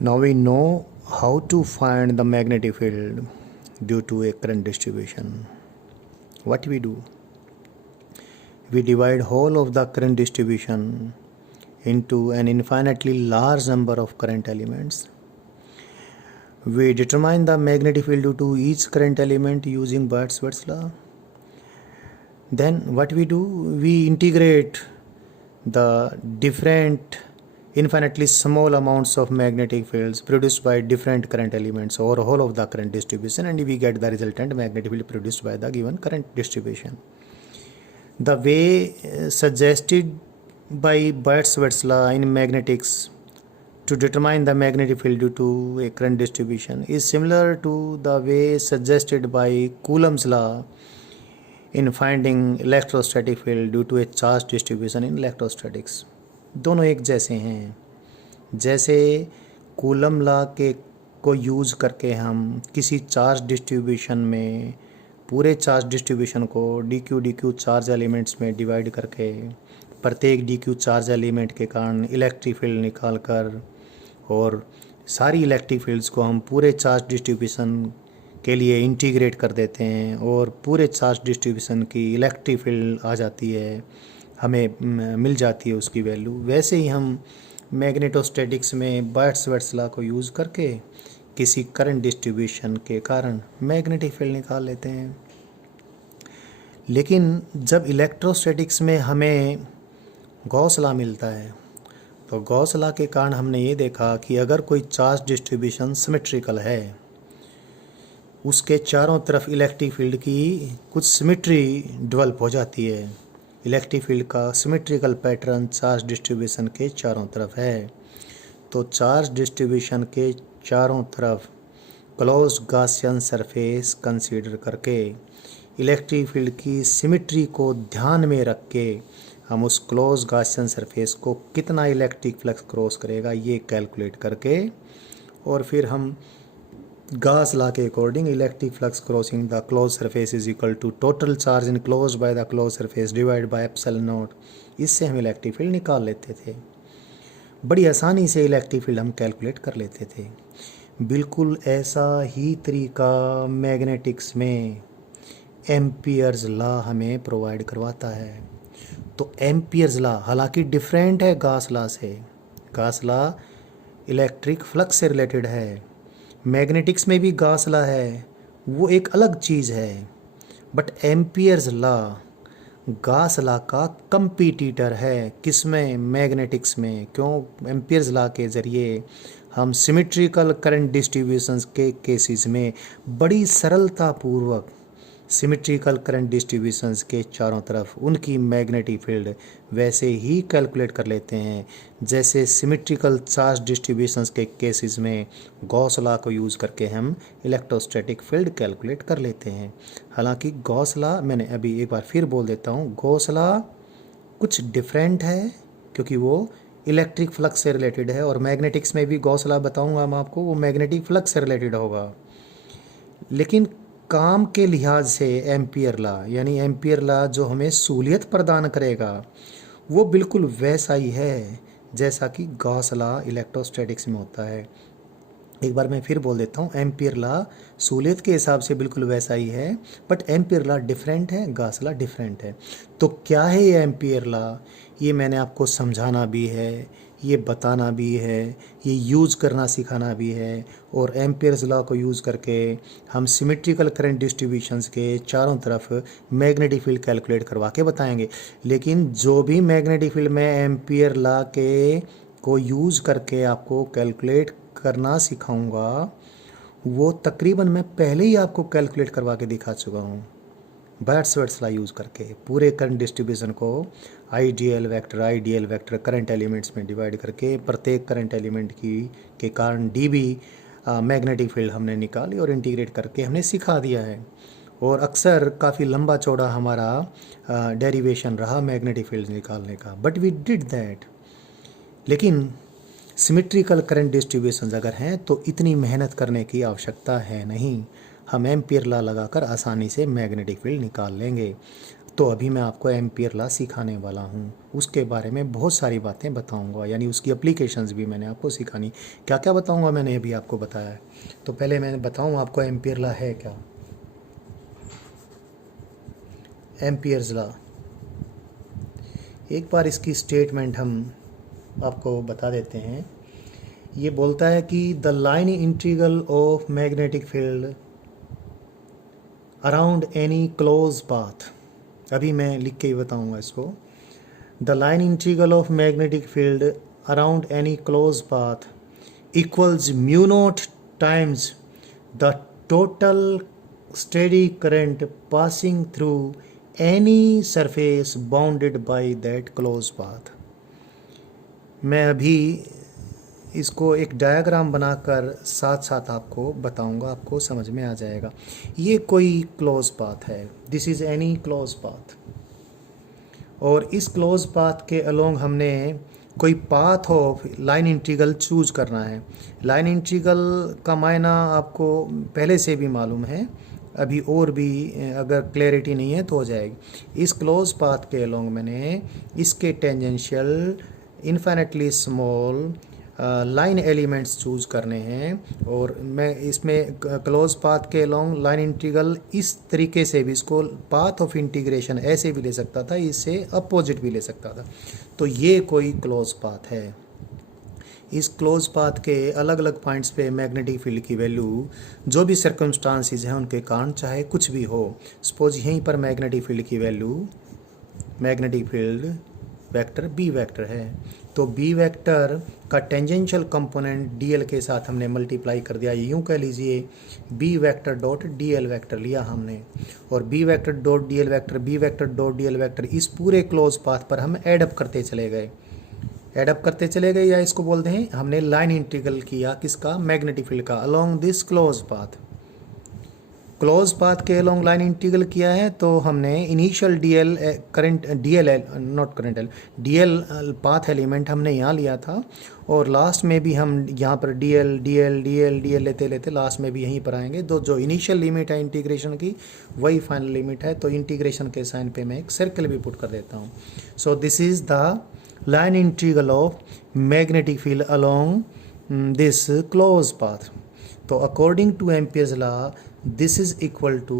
Now we know how to find the magnetic field due to a current distribution. What we do? We divide whole of the current distribution into an infinitely large number of current elements. We determine the magnetic field due to each current element using Bird's law. Then what we do? We integrate the different infinitely small amounts of magnetic fields produced by different current elements over whole of the current distribution, and we get the resultant magnetic field produced by the given current distribution. The way suggested by Bird's law in magnetics to determine the magnetic field due to a current distribution is similar to the way suggested by Coulomb's law in finding electrostatic field due to a charge distribution in electrostatics. दोनों एक जैसे हैं. जैसे coulomb law के को use करके हम किसी चार्ज डिस्ट्रीब्यूशन में पूरे चार्ज डिस्ट्रीब्यूशन को डी क्यू चार्ज एलिमेंट्स में डिवाइड करके प्रत्येक डी क्यू चार्ज एलिमेंट के कारण इलेक्ट्रिक फील्ड निकाल कर और सारी इलेक्ट्रिक फील्ड्स को हम पूरे चार्ज डिस्ट्रीब्यूशन के लिए इंटीग्रेट कर देते हैं और पूरे चार्ज डिस्ट्रीब्यूशन की इलेक्ट्रिक फील्ड आ जाती है, हमें मिल जाती है उसकी वैल्यू. वैसे ही हम मैग्नेटोस्टैटिक्स में बर्ड्स लॉ को यूज़ करके किसी करंट डिस्ट्रीब्यूशन के कारण मैग्नेटिक फील्ड निकाल लेते हैं. लेकिन जब इलेक्ट्रोस्टैटिक्स में हमें गॉस लॉ मिलता है तो गॉस लॉ के कारण हमने ये देखा कि अगर कोई चार्ज डिस्ट्रीब्यूशन सिमेट्रिकल है, उसके चारों तरफ इलेक्ट्रिक फील्ड की कुछ सिमेट्री डेवलप हो जाती है. इलेक्ट्रिक फील्ड का सिमेट्रिकल पैटर्न चार्ज डिस्ट्रीब्यूशन के चारों तरफ है. तो चार्ज डिस्ट्रीब्यूशन के चारों तरफ क्लोज गॉसियन सरफेस कंसीडर करके इलेक्ट्रिक फील्ड की सिमेट्री को ध्यान में रख के हम उस क्लोज गॉसियन सरफेस को कितना इलेक्ट्रिक फ्लक्स क्रॉस करेगा ये कैलकुलेट करके और फिर हम गॉस लॉ के according electric flux crossing the close surface is equal to total charge enclosed by the close surface divide by epsilon naught, इससे हम इलेक्ट्रिक फील्ड निकाल लेते थे. बड़ी आसानी से इलेक्ट्रिक फील्ड हम कैलकुलेट कर लेते थे. बिल्कुल ऐसा ही तरीका मैग्नेटिक्स में एम्पियर्स लॉ हमें प्रोवाइड करवाता है. तो एम्पियर्स लॉ हालांकि डिफरेंट है गॉस लॉ से. गॉस लॉ इलेक्ट्रिक फ्लक्स से रिलेटेड है. मैग्नेटिक्स में भी गॉस लॉ है, वो एक अलग चीज़ है. But Ampere's law Gauss law का कंपटीटर है. किसमें? मैग्नेटिक्स में. क्यों? एम्पियर्स लॉ के ज़रिए हम सिमेट्रिकल करंट डिस्ट्रीब्यूशंस के केसेस में बड़ी सरलतापूर्वक सिमेट्रिकल करंट डिस्ट्रीब्यूशंस के चारों तरफ उनकी मैग्नेटिक फील्ड वैसे ही कैलकुलेट कर लेते हैं जैसे सिमेट्रिकल चार्ज डिस्ट्रीब्यूशंस के केसेस में गॉस लॉ को यूज़ करके हम इलेक्ट्रोस्टैटिक फील्ड कैलकुलेट कर लेते हैं. हालांकि गॉस लॉ, मैंने अभी एक बार फिर बोल देता हूँ, गॉस लॉ कुछ डिफरेंट है क्योंकि वो इलेक्ट्रिक फ्लक्स से रिलेटेड है और मैग्नेटिक्स में भी गॉस लॉ बताऊँगा मैं आपको, वो मैग्नेटिक फ्लक्स से रिलेटेड होगा. लेकिन काम के लिहाज से एम्पियर लॉ यानी एम्पियर लॉ जो हमें सहूलियत प्रदान करेगा वो बिल्कुल वैसा ही है जैसा कि गॉस लॉ इलेक्ट्रोस्टैटिक्स में होता है. एक बार मैं फिर बोल देता हूँ, एम्पियर लॉ सहूलियत के हिसाब से बिल्कुल वैसा ही है, बट एम्पियर लॉ डिफरेंट है, गॉस लॉ डिफरेंट है. तो क्या है ये एम्पियर लॉ? ये मैंने आपको समझाना भी है, ये बताना भी है, ये यूज़ करना सिखाना भी है. और एम्पियर्स लॉ को यूज़ करके हम सिमेट्रिकल करंट डिस्ट्रीब्यूशंस के चारों तरफ मैग्नेटिक फील्ड कैलकुलेट करवा के बताएंगे. लेकिन जो भी मैग्नेटिक फील्ड में एम्पियर लॉ के को यूज़ करके आपको कैलकुलेट करना सिखाऊंगा वो तकरीबन मैं पहले ही आपको कैलकुलेट करवा के दिखा चुका हूँ. बर्ड्स लॉ यूज़ करके पूरे करंट डिस्ट्रीब्यूशन को आइडियल वेक्टर करंट एलिमेंट्स में डिवाइड करके प्रत्येक करंट एलिमेंट की के कारण डीबी मैग्नेटिक फील्ड हमने निकाली और इंटीग्रेट करके हमने सिखा दिया है. और अक्सर काफ़ी लंबा चौड़ा हमारा डेरिवेशन रहा मैग्नेटिक फील्ड निकालने का, बट वी डिड दैट. लेकिन सिमेट्रिकल करंट डिस्ट्रीब्यूशंस अगर हैं तो इतनी मेहनत करने की आवश्यकता है नहीं. हम एम्पियर लॉ लगाकर आसानी से मैग्नेटिक फील्ड निकाल लेंगे. तो अभी मैं आपको एम्पियर लॉ सिखाने वाला हूँ, उसके बारे में बहुत सारी बातें बताऊँगा, यानी उसकी एप्लीकेशंस भी मैंने आपको सिखानी। क्या क्या बताऊँगा मैंने अभी आपको बताया है। तो पहले मैं बताऊँ आपको एम्पियर लॉ है क्या। एम्पियर्स लॉ, एक बार इसकी स्टेटमेंट हम आपको बता देते हैं। ये बोलता है कि the line integral of magnetic field around any close path, अभी मैं लिख के ही बताऊंगा इसको। The line integral of magnetic field around any close path equals mu naught times the total steady current passing through any surface bounded by that close path. मैं अभी इसको एक डायग्राम बनाकर साथ साथ आपको बताऊंगा, आपको समझ में आ जाएगा। ये कोई क्लोज पाथ है, this is any close path, और इस क्लोज पाथ के अलोंग हमने कोई path of line integral choose करना है। लाइन इंटीग्रल का मायना आपको पहले से भी मालूम है, अभी और भी अगर क्लैरिटी नहीं है तो हो जाएगी। इस क्लोज पाथ के अलोंग मैंने इसके tangential infinitely small line elements choose करने हैं, और मैं इसमें क्लोज पाथ के अलोंग लाइन इंटीग्रल इस तरीके से भी, इसको पाथ ऑफ इंटीग्रेशन ऐसे भी ले सकता था, इससे अपोजिट भी ले सकता था। तो ये कोई क्लोज पाथ है। इस क्लोज पाथ के अलग अलग पॉइंट्स पे मैग्नेटिक फील्ड की वैल्यू जो भी सर्कमस्टांसिस हैं उनके कारण चाहे कुछ भी हो, सपोज यहीं पर मैग्नेटिक फील्ड की value, magnetic field vector B vector है, तो बी वेक्टर का टेंजेंशियल कंपोनेंट डीएल के साथ हमने मल्टीप्लाई कर दिया। यूँ कह लीजिए B vector dot DL vector लिया हमने, और B vector dot DL vector, B vector dot DL vector, इस पूरे क्लोज पाथ पर हम एडअप करते चले गए, एडअप करते चले गए, या इसको बोलते हैं हमने लाइन इंटीग्रल किया किसका, मैग्नेटिक फील्ड का, along this close path. Close path के अलोंग लाइन इंटीग्रल किया है, तो हमने initial DL current, DL not current L, DL path element हमने यहाँ लिया था, और लास्ट में भी हम यहाँ पर डीएल डीएल डीएल डीएल लेते लेते लास्ट में भी यहीं पर आएंगे। तो जो इनिशियल लिमिट है इंटीग्रेशन की वही फाइनल लिमिट है, तो इंटीग्रेशन के साइन पे मैं एक सर्कल भी पुट कर देता हूँ। So this is the line integral of magnetic field along this close path. तो according to Ampere's law this is equal to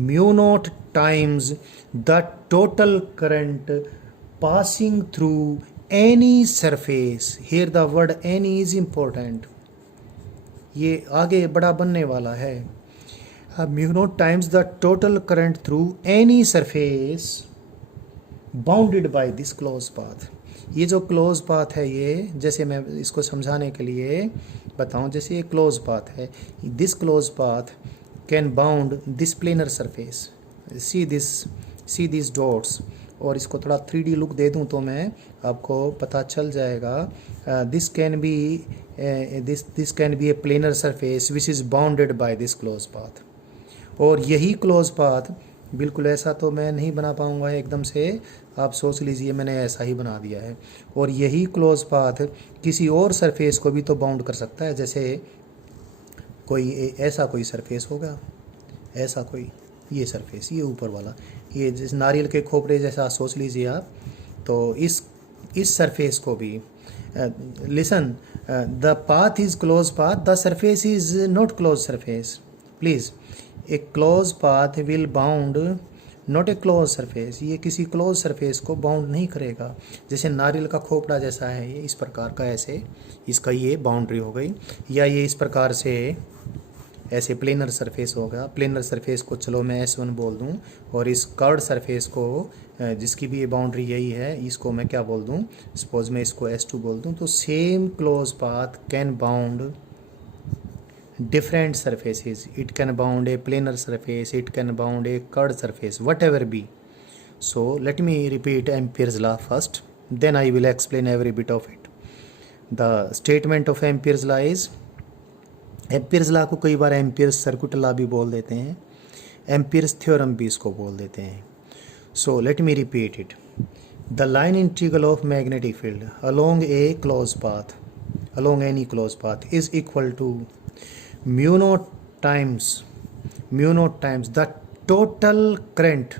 mu naught times the total current passing through any surface. Here the word any is important, ये आगे बड़ा बनने वाला है। mu naught times the total current through any surface bounded by this close path. ये जो close path है, ये जैसे मैं इसको समझाने के लिए बताऊं, जैसे ये क्लोज पाथ है, this close path can bound this planar surface, see this dots, और इसको थोड़ा 3D लुक दे दूं तो मैं आपको पता चल जाएगा। This can be A planar surface which is bounded by this close path. और यही क्लोज पाथ, बिल्कुल ऐसा तो मैं नहीं बना पाऊंगा एकदम से, आप सोच लीजिए मैंने ऐसा ही बना दिया है, और यही क्लोज पाथ किसी और सरफेस को भी तो बाउंड कर सकता है। जैसे कोई ऐसा कोई सरफेस होगा, ऐसा कोई ये सरफेस, ये ऊपर वाला, ये जिस नारियल के खोपड़े जैसा सोच लीजिए आप, तो इस सरफेस को भी listen, the path is close path, the surface is not close surface, please. A close path will bound not a close surface, ये किसी क्लोज सरफेस को बाउंड नहीं करेगा। जैसे नारियल का खोपड़ा जैसा है ये, इस प्रकार का, ऐसे इसका ये बाउंड्री हो गई, या ये इस प्रकार से ऐसे प्लेनर सरफेस होगा। प्लेनर सरफेस को चलो मैं S1 बोल दूं, और इस कर्व्ड सरफेस को जिसकी भी ये बाउंड्री यही है, इसको मैं क्या बोल दूं, सपोज मैं इसको S2 बोल दूं। तो same close path can bound different surfaces, it can bound a planar surface, it can bound a curved surface, whatever be. So let me repeat Ampere's law first, then I will explain every bit of it. The statement of Ampere's law is, Ampere's law को कई बार Ampere's circuit law भी बोल देते हैं, Ampere's theorem भी इसको बोल देते हैं। So let me repeat it. The line integral of magnetic field along a closed path, along any closed path, is equal to mu naught times the total current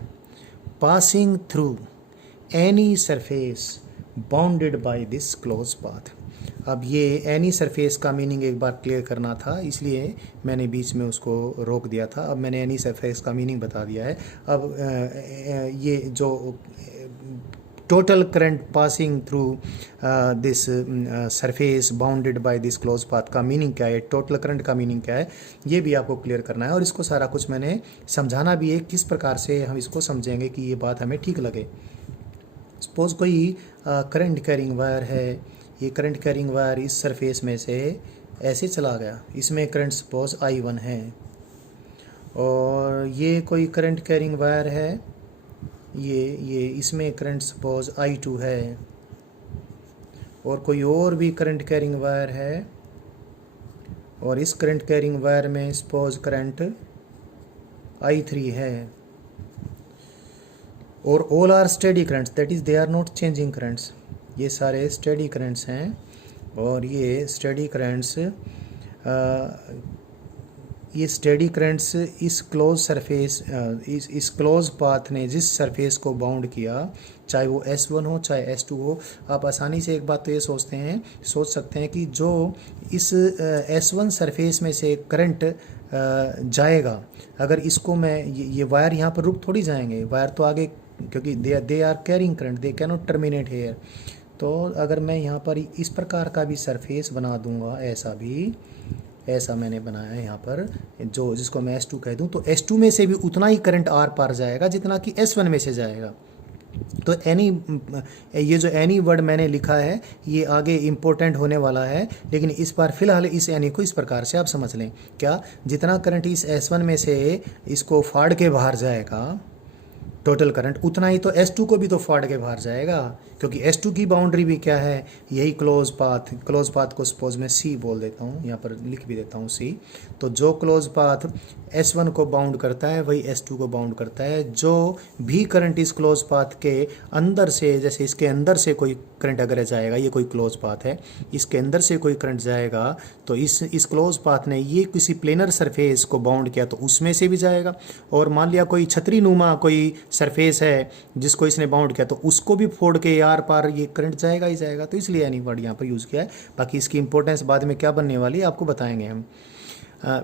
passing through any surface bounded by this closed path। अब ये any surface का meaning एक बार clear करना था, इसलिए मैंने बीच में उसको रोक दिया था। अब मैंने एनी सरफेस का मीनिंग बता दिया है। अब ये जो total current passing through this surface bounded by this close path का मीनिंग क्या है, टोटल करंट का मीनिंग क्या है, ये भी आपको क्लियर करना है। और इसको सारा कुछ मैंने समझाना भी है, किस प्रकार से हम इसको समझेंगे कि ये बात हमें ठीक लगे। सपोज कोई करंट कैरिंग वायर है, ये करंट कैरिंग वायर इस सरफेस में से ऐसे चला गया, इसमें करंट सपोज I1 है, और ये कोई करंट कैरिंग वायर है, ये इसमें करंट सपोज I2 है, और कोई और भी करंट कैरिंग वायर है, और इस करंट कैरिंग वायर में सपोज करंट I3 है, और all are steady currents, that is they are not changing currents. ये सारे स्टेडी करंट्स हैं, और ये स्टेडी करंट्स इस क्लोज सरफेस इस क्लोज पाथ ने जिस सरफेस को बाउंड किया, चाहे वो S1 हो चाहे S2 हो, आप आसानी से एक बात तो ये सोच सकते हैं कि जो इस S1 सरफेस में से करंट जाएगा, अगर इसको मैं ये वायर यहाँ पर रुक थोड़ी जाएंगे, वायर तो आगे, क्योंकि they are carrying current, they can not terminate here. तो अगर मैं यहाँ पर इस प्रकार का भी सरफेस बना दूंगा, ऐसा मैंने बनाया है यहाँ पर, जो जिसको मैं S2 कह दूँ, तो S2 में से भी उतना ही करंट आर पार जाएगा जितना कि S1 में से जाएगा। तो ये जो एनी वर्ड मैंने लिखा है, ये आगे इम्पोर्टेंट होने वाला है, लेकिन इस बार फिलहाल इस एनी को इस प्रकार से आप समझ लें। क्या, जितना करंट इस S1 में से इसको फाड़ के बाहर जाएगा टोटल करंट, उतना ही तो S2 को भी तो फाड़ के बाहर जाएगा, क्योंकि S2 की बाउंड्री भी क्या है, यही क्लोज पाथ को सपोज मैं C बोल देता हूँ, यहाँ पर लिख भी देता हूँ C। तो जो क्लोज पाथ S1 को बाउंड करता है वही S2 को बाउंड करता है। जो भी करंट इस क्लोज पाथ के अंदर से, जैसे इसके अंदर से कोई करंट अगर जाएगा, ये कोई क्लोज पाथ है, इसके अंदर से कोई करंट जाएगा, तो इस क्लोज पाथ ने ये किसी प्लेनर सरफेस को बाउंड किया तो उसमें से भी जाएगा। और मान लिया कोई छतरी नुमा कोई सरफेस है जिसको इसने बाउंड किया, तो उसको भी फोड़ के यार पार ये करंट जाएगा ही जाएगा। तो इसलिए एनी वर्ड यहाँ पर यूज़ किया है। बाकी इसकी इंपॉर्टेंस बाद में क्या बनने वाली है आपको बताएंगे हम।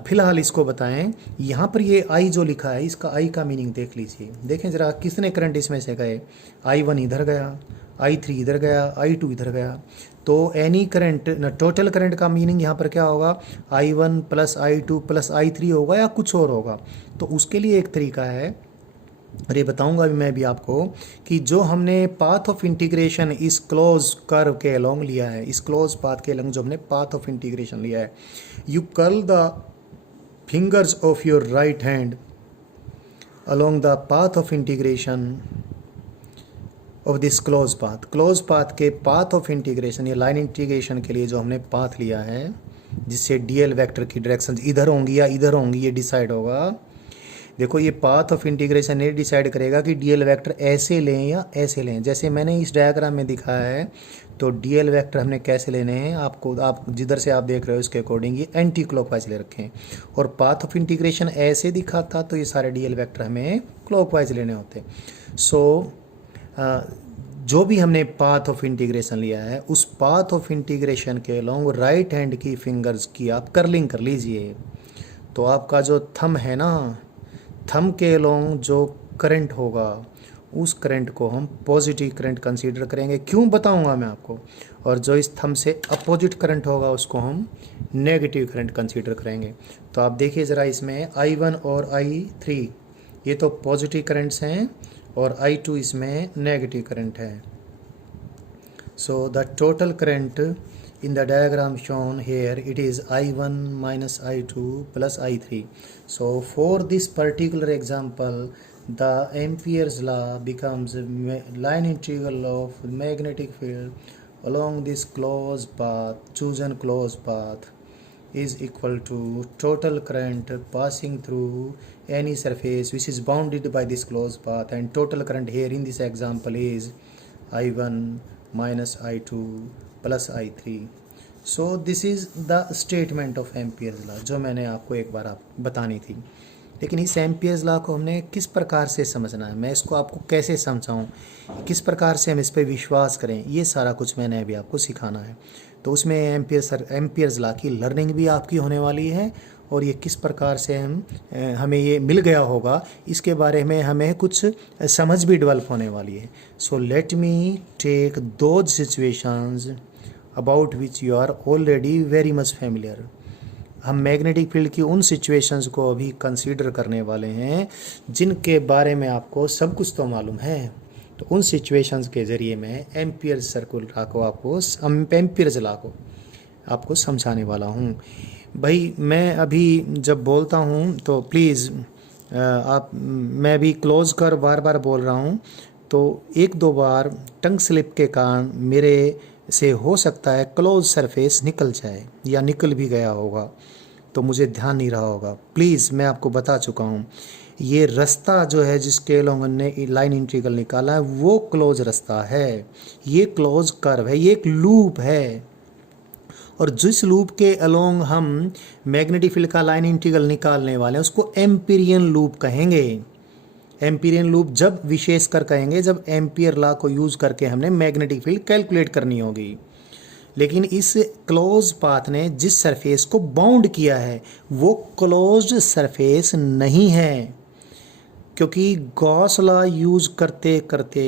फिलहाल इसको बताएं, यहाँ पर ये I जो लिखा है, इसका I का मीनिंग देख लीजिए। देखें ज़रा कितने करंट इसमें से गए, I1 इधर गया, I3 इधर गया, I2 इधर गया। तो एनी करंट न, टोटल करंट का मीनिंग यहाँ पर क्या होगा, I1 plus I2 plus I3 होगा या कुछ और होगा। तो उसके लिए एक तरीका है, और ये बताऊंगा अभी मैं भी आपको, कि जो हमने पाथ ऑफ इंटीग्रेशन इस क्लोज कर्व के अलोंग लिया है, इस क्लोज पाथ के अलोंग जो हमने पाथ ऑफ इंटीग्रेशन लिया है, you curl the fingers of your right hand along the path of integration of this close path के पाथ ऑफ इंटीग्रेशन, ये लाइन इंटीग्रेशन के लिए जो हमने पाथ लिया है, जिससे डीएल वेक्टर की डायरेक्शन इधर होंगी या इधर होंगी, ये डिसाइड होगा। देखो, ये पाथ ऑफ इंटीग्रेशन ये डिसाइड करेगा कि डीएल वेक्टर ऐसे लें या ऐसे लें। जैसे मैंने इस डायग्राम में दिखाया है, तो डीएल वेक्टर हमने कैसे लेने हैं, आप जिधर से आप देख रहे हो उसके अकॉर्डिंग ये एंटी क्लॉकवाइज ले रखे हैं। और पाथ ऑफ इंटीग्रेशन ऐसे दिखा था, तो ये सारे डीएल वेक्टर हमें क्लॉकवाइज लेने होते। सो जो भी हमने पाथ ऑफ इंटीग्रेशन लिया है, उस पाथ ऑफ इंटीग्रेशन के अलोंग राइट हैंड की फिंगर्स की आप कर्लिंग कर लीजिए। तो आपका जो थंब है ना, थंब के अलोंग जो करंट होगा, उस करंट को हम पॉजिटिव करंट कंसीडर करेंगे। क्यों बताऊंगा मैं आपको। और जो इस थंब से अपोजिट करंट होगा, उसको हम नेगेटिव करंट कंसीडर करेंगे। तो आप देखिए ज़रा, इसमें I1 और I3 ये तो पॉजिटिव करंट्स हैं, और I2 इसमें नेगेटिव करंट है। So the total current in the diagram shown here, it is I1 minus I2 plus I3. So for this particular example, the Ampere's law becomes line integral of magnetic field along this closed path, chosen closed path, is equal to total current passing through any surface which is bounded by this closed path, and total current here in this example is I1 minus I2 plus I3। So this is the statement of Ampere's law, जो मैंने आपको एक बार बतानी थी। लेकिन इस Ampere's law को हमने किस प्रकार से समझना है, मैं इसको आपको कैसे समझाऊं, किस प्रकार से हम इस पर विश्वास करें, ये सारा कुछ मैंने अभी आपको सिखाना है। तो उसमें एम्पियर्स लॉ की लर्निंग भी आपकी होने वाली है, और ये किस प्रकार से हमें ये मिल गया होगा, इसके बारे में हमें कुछ समझ भी डेवलप होने वाली है। So let me take those situations about which you are already very much familiar. हम मैग्नेटिक फील्ड की उन सिचुएशंस को अभी कंसीडर करने वाले हैं जिनके बारे में आपको सब कुछ तो मालूम है। तो उन सिचुएशंस के ज़रिए मैं एम्पियर्स लॉ को आपको समझाने वाला हूँ। भाई मैं अभी जब बोलता हूँ तो प्लीज़ मैं भी क्लोज कर बार बार बोल रहा हूँ, तो एक दो बार टंग स्लिप के कारण मेरे से हो सकता है क्लोज सरफेस निकल जाए या निकल भी गया होगा, तो मुझे ध्यान नहीं रहा होगा। प्लीज़ मैं आपको बता चुका हूँ, ये रास्ता जो है जिसके अलोंग ने लाइन इंटीग्रल निकाला है वो क्लोज रास्ता है, ये क्लोज कर्व है, ये एक लूप है। और जिस लूप के अलोंग हम मैग्नेटिक फील्ड का लाइन इंटीग्रल निकालने वाले हैं उसको एम्पीरियन लूप कहेंगे। एम्पीरियन लूप जब विशेष कर कहेंगे जब एम्पियर लॉ को यूज़ करके हमने मैग्नेटिक फील्ड कैलकुलेट करनी होगी। लेकिन इस क्लोज पाथ ने जिस सरफेस को बाउंड किया है वो क्लोज्ड सरफेस नहीं है, क्योंकि गॉस लॉ यूज़ करते करते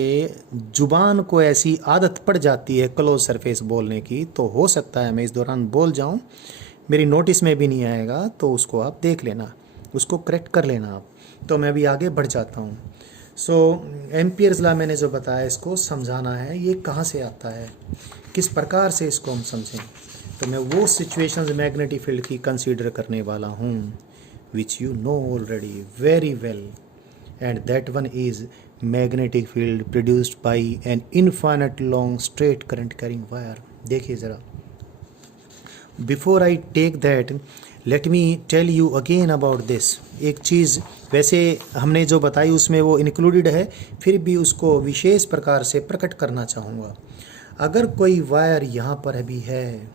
जुबान को ऐसी आदत पड़ जाती है क्लोज सरफेस बोलने की, तो हो सकता है मैं इस दौरान बोल जाऊं, मेरी नोटिस में भी नहीं आएगा, तो उसको आप देख लेना, उसको करेक्ट कर लेना आप। तो मैं अभी आगे बढ़ जाता हूं। सो एम्पियर्स लॉ मैंने जो बताया इसको समझाना है, ये कहाँ से आता है, किस प्रकार से इसको हम समझें। तो मैं वो सिचुएशंस मैग्नेटिक फील्ड की कंसीडर करने वाला हूँ which you know already very well, and that one is magnetic field produced by an infinite long straight current carrying wire। देखिए ज़रा, before I take that let me tell you again about this। एक चीज़ वैसे हमने जो बताई उसमें वो included है, फिर भी उसको विशेष प्रकार से प्रकट करना चाहूँगा। अगर कोई वायर यहाँ पर अभी है,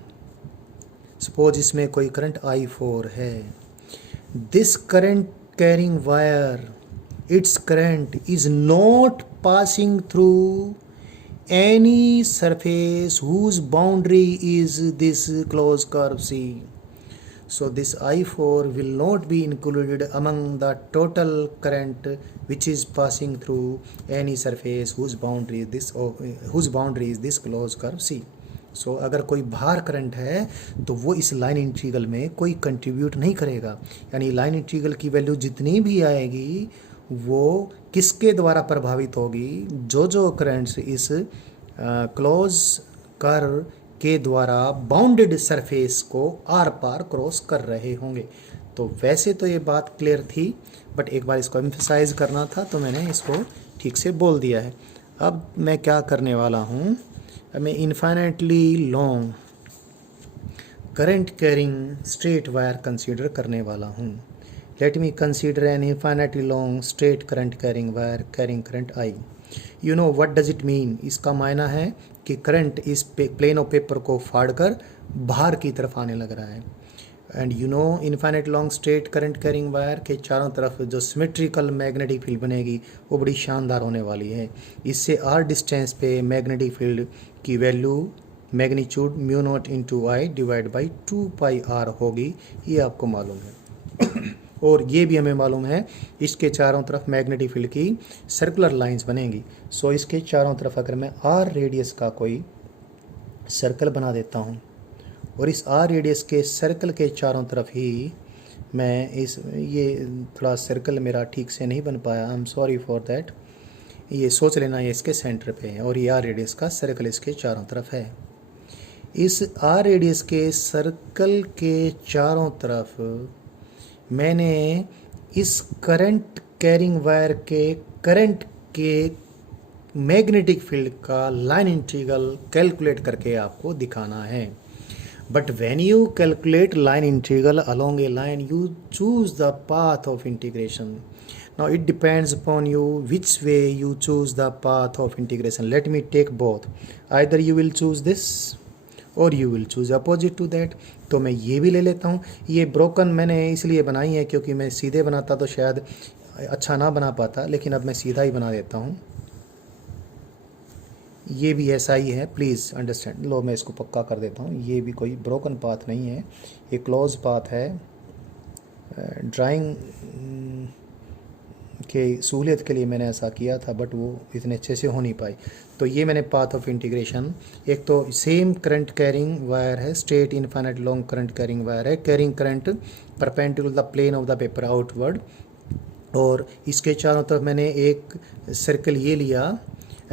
सपोज इसमें कोई करंट I4 है, this current carrying wire, its current is not passing through any surface whose boundary is this closed curve C. So this I4 will not be included among the total current which is passing through any surface whose boundary is this closed curve C. सो अगर कोई बाहर current है तो वो इस line integral में कोई contribute नहीं करेगा, यानी लाइन इंटीग्रल की वैल्यू जितनी भी आएगी वो किसके द्वारा प्रभावित होगी, जो करंट्स इस क्लोज कर्व के द्वारा बाउंडेड सरफेस को आर पार क्रॉस कर रहे होंगे। तो वैसे तो ये बात क्लियर थी, बट एक बार इसको एम्फसाइज करना था तो मैंने इसको ठीक से बोल दिया है। अब मैं क्या करने वाला हूँ, मैं infinitely long current carrying straight wire consider करने वाला हूँ। Let me consider N infinitely long straight current carrying wire carrying current I. You know what does it mean, इसका मायना है कि करंट इस प्लेन ऑफ पेपर को फाड़कर बाहर की तरफ आने लग रहा है। And you know infinite long straight current carrying wire के चारों तरफ जो सिमेट्रिकल मैग्नेटिक फील्ड बनेगी वो बड़ी शानदार होने वाली है। इससे आर डिस्टेंस पे मैग्नेटिक फील्ड की value magnitude mu naught into I divide by 2πr होगी, ये आपको मालूम है। और ये भी हमें मालूम है इसके चारों तरफ मैग्नेटिक फील्ड की सर्कुलर लाइंस बनेंगी। सो इसके चारों तरफ अगर मैं आर रेडियस का कोई सर्कल बना देता हूँ और इस आर रेडियस के सर्कल के चारों तरफ ही मैं ये थोड़ा सर्कल मेरा ठीक से नहीं बन पाया, I am sorry for that. ये सोच लेना ये इसके सेंटर पे है और ये आर रेडियस का सर्कल इसके चारों तरफ है। इस आर रेडियस के सर्कल के चारों तरफ मैंने इस करंट कैरिंग वायर के करंट के मैग्नेटिक फील्ड का लाइन इंटीग्रल कैलकुलेट करके आपको दिखाना है। But when you calculate line integral along a line, you choose the path of integration. Now it depends upon you which way you choose the path of integration. Let me take both. Either you will choose this और you will choose opposite to that. तो मैं ये भी ले लेता हूँ। ये broken मैंने इसलिए बनाई है क्योंकि मैं सीधे बनाता तो शायद अच्छा ना बना पाता, लेकिन अब मैं सीधा ही बना देता हूँ। ये भी ऐसा ही है, प्लीज़ अंडरस्टैंड। लो मैं इसको पक्का कर देता हूँ, ये भी कोई ब्रोकन पाथ नहीं है, ये क्लोज पाथ है। ड्राइंग के सहूलियत के लिए मैंने ऐसा किया था, बट वो इतने अच्छे से हो नहीं पाई। तो ये मैंने पाथ ऑफ इंटीग्रेशन, एक तो सेम करंट कैरिंग वायर है, straight infinite long current carrying wire है, carrying current perpendicular the plane of the paper outward, और इसके चारों तरफ मैंने एक सर्कल ये लिया,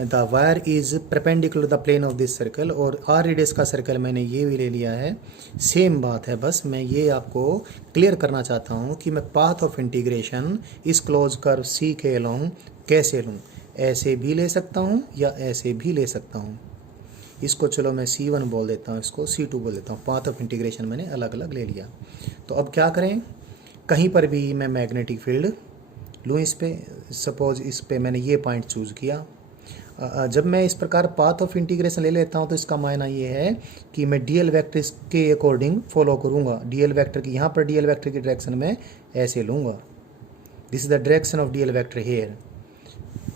the wire is perpendicular the plane of this circle, और आर रेडियस का सर्कल मैंने ये भी ले लिया है। सेम बात है, बस मैं ये आपको क्लियर करना चाहता हूँ कि मैं पाथ ऑफ इंटीग्रेशन इस क्लोज कर्व सी के अलोंग कैसे लूँ। ऐसे भी ले सकता हूँ या ऐसे भी ले सकता हूँ। इसको चलो मैं C1 बोल देता हूँ, इसको C2 बोल देता हूँ। पाथ ऑफ इंटीग्रेशन मैंने अलग अलग ले लिया। तो अब क्या करें, कहीं पर भी मैं मैग्नेटिक फील्ड लूँ इस पे, सपोज इस पे मैंने ये पॉइंट चूज़ किया। जब मैं इस प्रकार पाथ ऑफ इंटीग्रेशन ले लेता हूँ तो इसका मायना ये है कि मैं डीएल वेक्टर के अकॉर्डिंग फॉलो करूँगा। डीएल वेक्टर की यहाँ पर डीएल वेक्टर की डायरेक्शन में ऐसे लूँगा, this is the direction of DL vector here.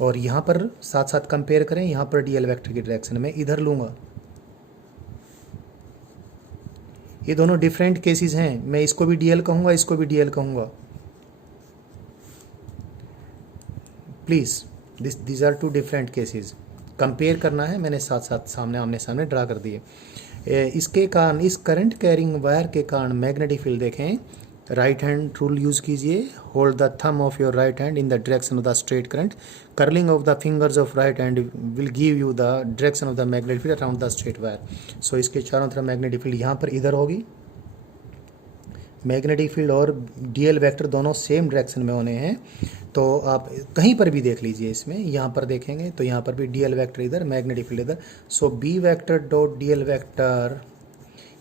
और यहाँ पर साथ साथ कंपेयर करें, यहाँ पर डीएल वेक्टर की डायरेक्शन में इधर लूँगा। ये दोनों डिफरेंट केसेस हैं, मैं इसको भी डीएल कहूँगा, इसको भी डीएल कहूँगा। Please these are two different cases, compare करना है, मैंने साथ साथ सामने आमने सामने ड्रा कर दिए। इसके कारण, इस करंट कैरिंग वायर के कारण मैग्नेटिक फील्ड देखें, राइट हैंड रूल यूज़ कीजिए, hold the thumb of your right hand in the direction of the straight current, curling of the fingers of right hand will give you the direction of the magnetic field around the straight wire. So इसके चारों तरफ magnetic field यहाँ पर इधर होगी, magnetic field और DL vector दोनों same direction में होने हैं। तो आप कहीं पर भी देख लीजिए, इसमें यहाँ पर देखेंगे तो यहाँ पर भी डीएल वेक्टर इधर, मैग्नेटिक फील्ड इधर। So B vector dot DL vector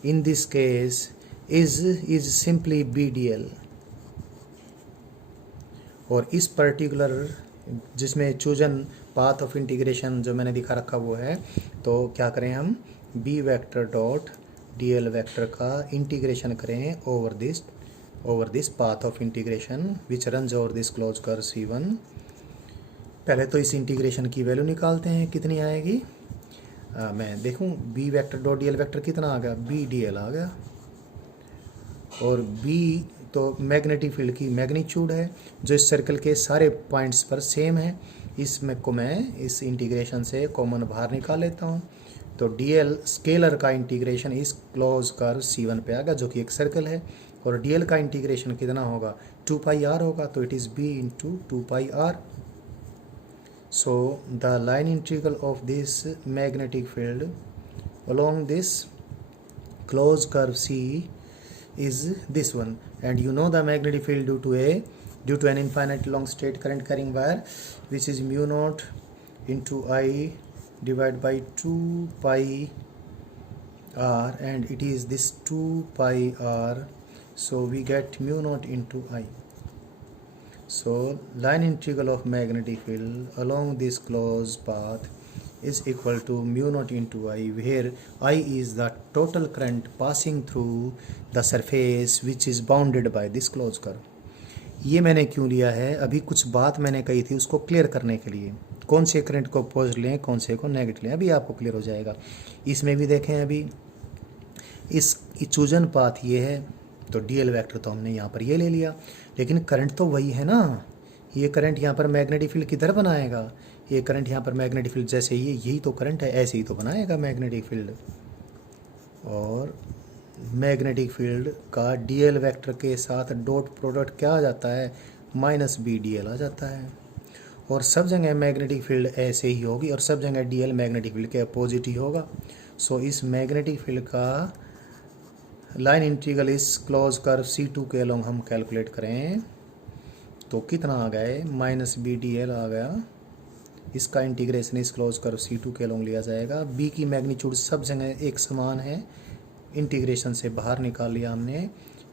in this case is simply B DL. और इस पर्टिकुलर जिसमें चूजन पाथ ऑफ इंटीग्रेशन जो मैंने दिखा रखा वो है, तो क्या करें हम, B vector dot DL vector का इंटीग्रेशन करें over this path of integration which runs over this close curve C1। पहले तो इस इंटीग्रेशन की वैल्यू निकालते हैं, कितनी आएगी। मैं देखूं B vector dot DL vector कितना आ गया, बी डीएल आ गया। और बी तो मैग्नेटिक फील्ड की मैग्नीट्यूड है जो इस सर्कल के सारे पॉइंट्स पर सेम है। इसमें को मैं इस इंटीग्रेशन से कॉमन बाहर निकाल लेता हूँ। तो डीएल स्केलर का इंटीग्रेशन इस क्लोज कर्व C1 पे आ गया जो कि एक सर्कल है, और डीएल का इंटीग्रेशन कितना होगा, 2πr होगा, तो it is b into 2πr। So the line integral of this magnetic field along this closed curve C is this one, and you know the magnetic field due to an infinite long straight current carrying wire, which is mu naught into I divided by 2 pi r, and it is this 2 pi r, so we get mu naught into I. So line integral of magnetic field along this closed path is equal to mu naught into I, where I is the total current passing through the surface which is bounded by this closed curve. ये मैंने क्यों लिया है, अभी कुछ बात मैंने कही थी उसको क्लियर करने के लिए, कौन से करंट को पॉजिटिव लें कौन से को नेगेटिव लें, अभी आपको क्लियर हो जाएगा। इसमें भी देखें, अभी इस चूजन पाथ ये है, तो डीएल वेक्टर तो हमने यहाँ पर ये ले लिया, लेकिन करंट तो वही है ना। ये करंट यहाँ पर मैग्नेटिक फील्ड किधर बनाएगा, ये करंट यहाँ पर मैग्नेटिक फील्ड जैसे ये यही तो करंट है, ऐसे ही तो बनाएगा मैग्नेटिक फील्ड। और मैग्नेटिक फील्ड का डीएल वेक्टर के साथ डॉट प्रोडक्ट क्या आ जाता है, माइनस बी डीएल आ जाता है। और सब जगह मैग्नेटिक फील्ड ऐसे ही होगी और सब जगह डीएल मैग्नेटिक फील्ड के अपोजिट ही होगा। सो इस मैग्नेटिक फील्ड का लाइन इंटीग्रल इस क्लोज कर्व C2 के अलोंग हम कैलकुलेट करें तो कितना आ गया, माइनस बी डीएल आ गया। इसका इंटीग्रेशन इस क्लोज कर्व C2 के अलोंग लिया जाएगा। बी की मैग्नीट्यूड सब जगह एक समान है, इंटीग्रेशन से बाहर निकाल लिया हमने।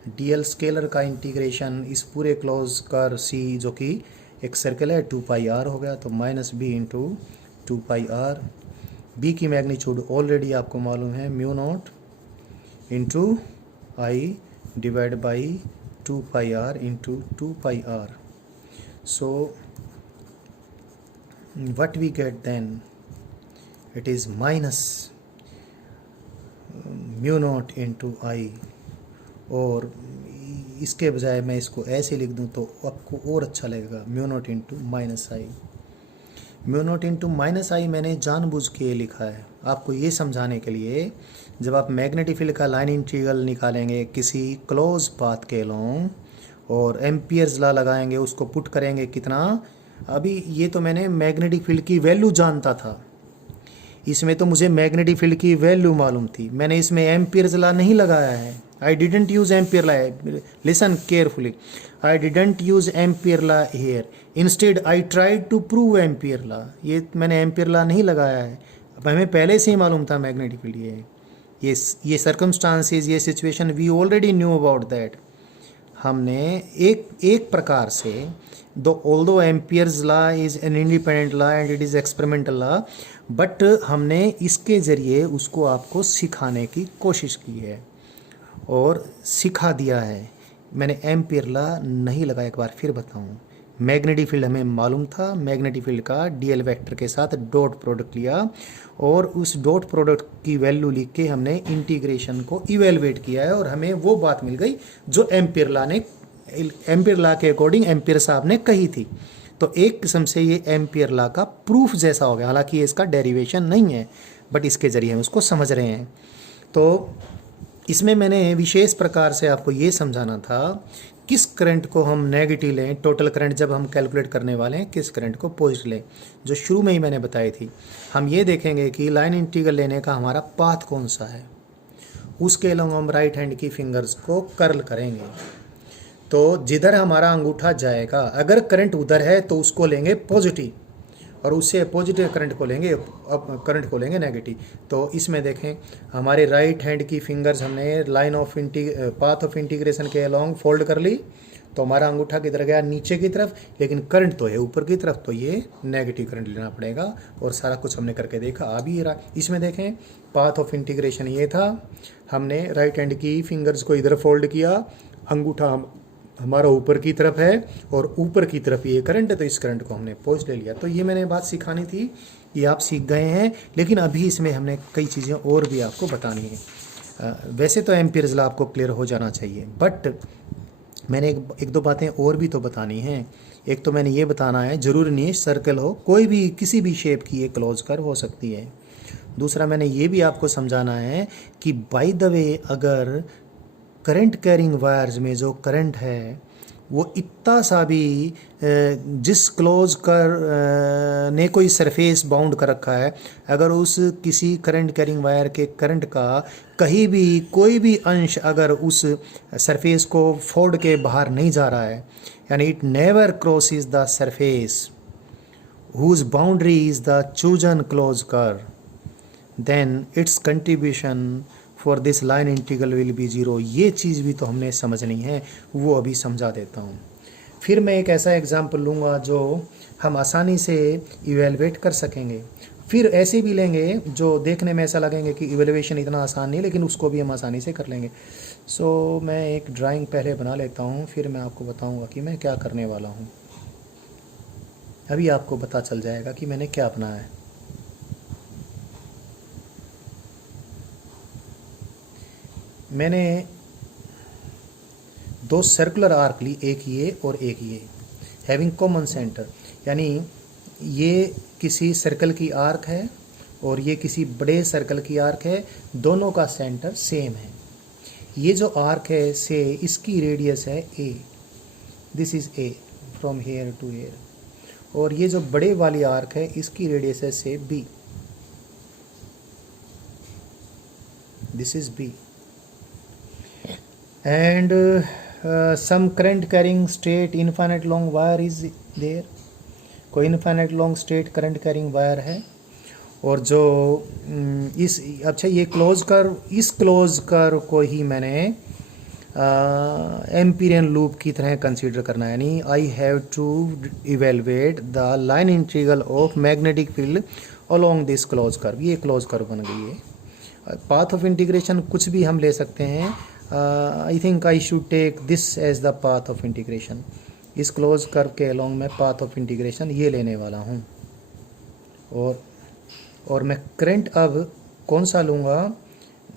डीएल स्केलर का इंटीग्रेशन इस पूरे क्लोज कर्व C जो कि एक सर्कल है 2πr हो गया, तो minus B into 2πr। B की मैग्नीट्यूड ऑलरेडी आपको मालूम है mu naught into I divide by 2 pi r into 2 pi r. So what we get then, it is minus mu naught into I. और इसके बजाय मैं इसको ऐसे लिख दूं तो आपको और अच्छा लगेगा, म्यू नॉट इंटू माइनस आई. म्यू नॉट इंटू माइनस आई मैंने जानबूझ के लिखा है आपको ये समझाने के लिए. जब आप मैग्नेटिक फील्ड का लाइन इंटीग्रल निकालेंगे किसी क्लोज पाथ के अलोंग और एम्पियर्स लॉ लगाएंगे, उसको पुट करेंगे कितना, अभी ये तो मैंने मैग्नेटिक फील्ड की वैल्यू जानता था, इसमें तो मुझे मैग्नेटिक फील्ड की वैल्यू मालूम थी, मैंने इसमें एम्पियर्स लॉ नहीं लगाया है. I didn't use Ampere law, listen carefully, I didn't use Ampere law here, instead I tried to prove Ampere law. ये मैंने एम्पियर लॉ नहीं लगाया है, हमें पहले से ही मालूम था मैग्नेटिक फील्ड. ये सर्कमस्टांसेस, ये situation we already knew about that. हमने एक प्रकार से although Ampere's law is an independent law and it is experimental law, but हमने इसके ज़रिए उसको आपको सिखाने की कोशिश की है और सिखा दिया है. मैंने एम्पियर लॉ नहीं लगाया, एक बार फिर बताऊं. मैग्नेटिक फील्ड हमें मालूम था, मैग्नेटिक फील्ड का डीएल वेक्टर के साथ डॉट प्रोडक्ट लिया और उस डॉट प्रोडक्ट की वैल्यू लिख के हमने इंटीग्रेशन को इवेलुएट किया है और हमें वो बात मिल गई जो एम्पियर लॉ के अकॉर्डिंग एम्पियर साहब ने कही थी. तो एक किस्म से ये एम्पियर लॉ का प्रूफ जैसा हो गया, हालांकि ये इसका डेरिवेशन नहीं है, बट इसके ज़रिए हम उसको समझ रहे हैं. तो इसमें मैंने विशेष प्रकार से आपको ये समझाना था किस करंट को हम नेगेटिव लें, टोटल करंट जब हम कैलकुलेट करने वाले हैं किस करंट को पॉजिटिव लें, जो शुरू में ही मैंने बताई थी. हम ये देखेंगे कि लाइन इंटीग्रल लेने का हमारा पाथ कौन सा है, उसके अलोंग हम राइट हैंड की फिंगर्स को कर्ल करेंगे. तो जिधर हमारा अंगूठा जाएगा अगर करंट उधर है तो उसको लेंगे पॉजिटिव और उससे पॉजिटिव करंट को लेंगे नेगेटिव. तो इसमें देखें हमारे राइट हैंड की फिंगर्स हमने line of path of integration के अलोंग फोल्ड कर ली, तो हमारा अंगूठा किधर गया, नीचे की तरफ, लेकिन करंट तो है ऊपर की तरफ, तो ये नेगेटिव करंट लेना पड़ेगा. और सारा कुछ हमने करके देखा. अभी इसमें देखें पाथ ऑफ इंटीग्रेशन ये था, हमने राइट हैंड की फिंगर्स को इधर फोल्ड किया, अंगूठा हमारा ऊपर की तरफ है और ऊपर की तरफ ये करंट है, तो इस करंट को हमने पॉजिटिव ले लिया. तो ये मैंने बात सिखानी थी, ये आप सीख गए हैं, लेकिन अभी इसमें हमने कई चीज़ें और भी आपको बतानी है. वैसे तो एम्पियर्स लॉ आपको क्लियर हो जाना चाहिए, बट मैंने एक दो बातें और भी तो बतानी हैं. एक तो मैंने ये बताना है, ज़रूरी नहीं सर्कल हो, कोई भी किसी भी शेप की ये क्लोज कर्व हो सकती है. दूसरा मैंने ये भी आपको समझाना है कि बाय द वे अगर करंट कैरिंग वायर्स में जो करंट है वो इतना सा भी जिस क्लोज कर ने कोई सरफेस बाउंड कर रखा है, अगर उस किसी करंट कैरिंग वायर के करंट का कहीं भी कोई भी अंश अगर उस सरफेस को फोड़ के बाहर नहीं जा रहा है, यानी it never crosses the surface whose boundary is the chosen close curve, then its contribution for this line integral will be zero. ये चीज़ भी तो हमने समझनी है, वो अभी समझा देता हूँ. फिर मैं एक ऐसा एग्जाम्पल लूँगा जो हम आसानी से इवेलुएट कर सकेंगे. फिर ऐसे भी लेंगे जो देखने में ऐसा लगेंगे कि इवेलुएशन इतना आसान नहीं, लेकिन उसको भी हम आसानी से कर लेंगे. सो मैं एक ड्राइंग पहले बना लेता हूँ, फिर मैं आपको बताऊँगा कि मैं क्या करने वाला हूँ. अभी आपको पता चल जाएगा कि मैंने क्या बनाया है. मैंने दो सर्कुलर आर्क ली, एक ये और एक ये, हैविंग कॉमन सेंटर, यानी ये किसी सर्कल की आर्क है और ये किसी बड़े सर्कल की आर्क है, दोनों का सेंटर सेम है. ये जो आर्क है से इसकी रेडियस है a, this is a from here to here, और ये जो बड़े वाली आर्क है इसकी रेडियस है से b, this is b. And some current carrying straight infinite long wire is there. कोई infinite long straight current carrying wire है, और जो अच्छा ये क्लोज कर्व, इस क्लोज कर्व को ही मैंने एम्पीरियन लूप की तरह कंसीडर करना है. यानी I have to evaluate the line integral of magnetic field along this close curve. ये क्लोज कर्व बन गई है. पाथ ऑफ इंटीग्रेशन कुछ भी हम ले सकते हैं। I think I should take this as the path of integration. इस क्लोज कर्व के अलोंग मैं पाथ ऑफ इंटीग्रेशन ये लेने वाला हूँ। और मैं करंट अब कौन सा लूँगा,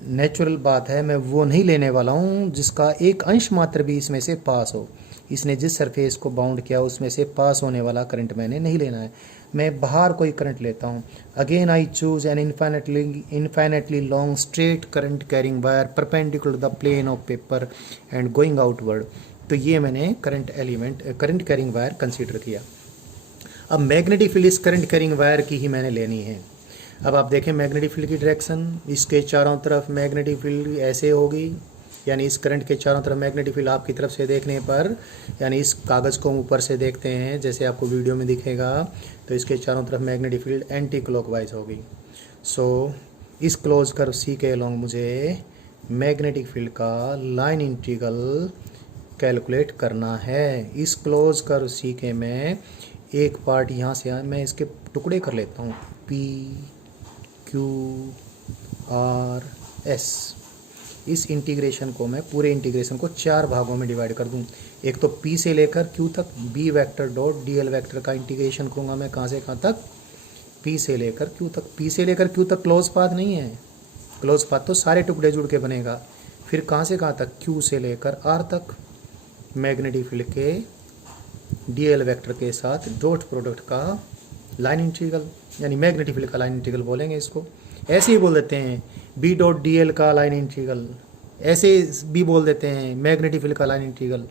नेचुरल बात है, मैं वो नहीं लेने वाला हूँ जिसका एक अंश मात्र भी इसमें से पास हो। इसने जिस सरफेस को बाउंड किया उसमें से पास होने वाला करंट मैंने नहीं लेना है, मैं बाहर कोई करंट लेता हूँ। Again I choose an infinitely long straight current carrying wire perpendicular the plane of paper and going outward. तो ये मैंने करंट कैरिंग वायर कंसीडर किया। अब मैग्नेटिक फील्ड इस करंट कैरिंग वायर की ही मैंने लेनी है। अब आप देखें मैग्नेटिक फील्ड की डायरेक्शन, इसके चारों तरफ मैग्नेटिक फील्ड ऐसे होगी, यानी इस करंट के चारों तरफ मैग्नेटिक फील्ड आपकी तरफ से देखने पर, यानी इस कागज़ को ऊपर से देखते हैं जैसे आपको वीडियो में दिखेगा, तो इसके चारों तरफ मैग्नेटिक फील्ड एंटी क्लॉकवाइज होगी। सो इस क्लोज कर्व सी के अलोंग मुझे मैग्नेटिक फील्ड का लाइन इंटीग्रल कैलकुलेट करना है। इस क्लोज कर्व सी के मैं एक पार्ट यहाँ से मैं इसके टुकड़े कर लेता हूँ, पी क्यू आर एस। इस इंटीग्रेशन को मैं पूरे इंटीग्रेशन को 4 भागों में डिवाइड कर दूं। एक तो P से लेकर Q तक B vector dot DL vector का इंटीग्रेशन करूँगा मैं कहाँ से कहाँ तक, P से लेकर Q तक। P से लेकर Q तक क्लोज पाथ नहीं है, क्लोज पाथ तो सारे टुकड़े जुड़ के बनेगा। फिर कहाँ से कहाँ तक, Q से लेकर R तक मैग्नेटिक फील्ड के DL वेक्टर के साथ डॉट प्रोडक्ट का लाइन इंटीग्रल, यानी मैग्नेटिक फील्ड का लाइन इंटीग्रल बोलेंगे इसको। ऐसे ही बोल देते हैं B डॉट DL का लाइन इंटीग्रल, ऐसे भी बोल देते हैं मैग्नेटिक फील्ड का लाइन इंटीग्रल।